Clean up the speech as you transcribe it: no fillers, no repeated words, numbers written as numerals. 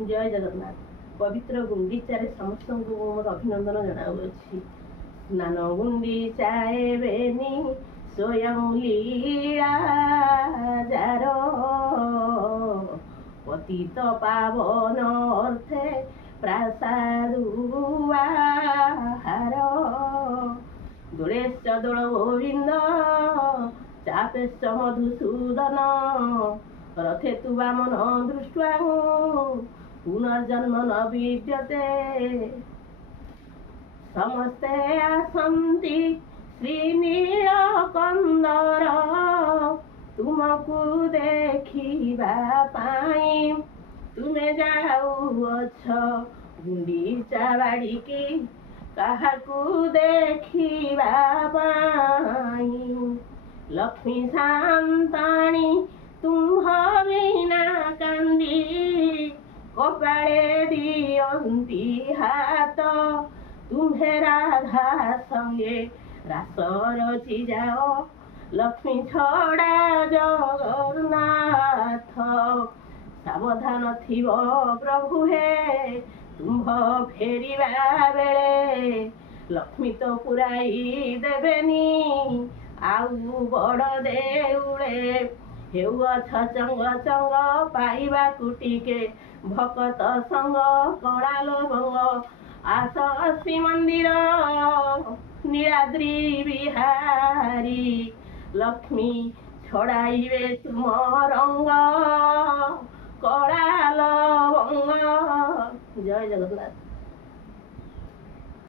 जय जगन्नाथ। पवित्र गुंडीचारे समस्त मोर अभिनंदन जनाऊँगी। स्नान गुंडीचाए बेनी स्वयं लीला जार पतित पावन अर्थे प्रासादुआहार दोलेश दोल गोविंद चापेश मधुसूदन रथे तु वामन दृष्ट्वा पुनर्जन्म न विद्यते समस्ते आसन्ति श्रीनीलकंदर तुमको देखिबा पाई तुमे जाऊअछ गुंडीचा बाड़ी की काहाकू देखिबा पाई लक्ष्मी शांताणी तुम्ह बिना कांदी कपाळे दियंती हाथ तुम्हें राधा संगे रास रची जाओ लक्ष्मी छड़ा जगन्नाथ सावधान थिव प्रभु हे तुम्ह फेरिबा बेले लक्ष्मी तो पुराई देबेनी आउ बड़ देउळे हेउअछ चंग चंग पाइबा कुटिके भकत संग कड़ा लवंग आस श्रीमंदिर नीलाद्री बिहारी लक्ष्मी छड़ाइबे तुम रंग कड़ा लवंग। जय जगन्नाथ।